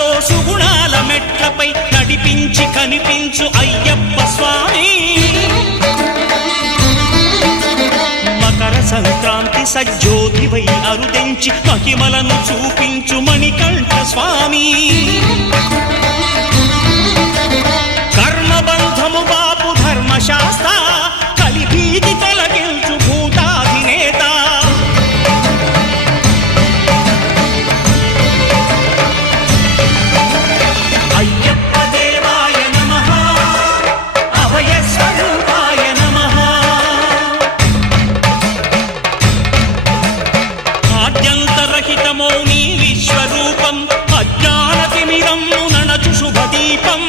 సుఖాలతో సుగుణాల మెట్లపై నడిపించి కనిపించు అయ్యప్ప స్వామి. మకర సంక్రాంతి సజ్జోతివై అరుదెంచి మహిమలను చూపించు మణికంఠ స్వామి. కర్మబంధము బాపు ధర్మశాస్త్ర కలిభీతి తొలగించు భూతాధినేత. అయ్యప్ప దేవాయ నమః, అభయ స్వరూపాయ నమః. ఆద్యంతరహితమో నీ విశ్వరూపం, అజ్ఞానతిమిరం నణచు శుభదీపం.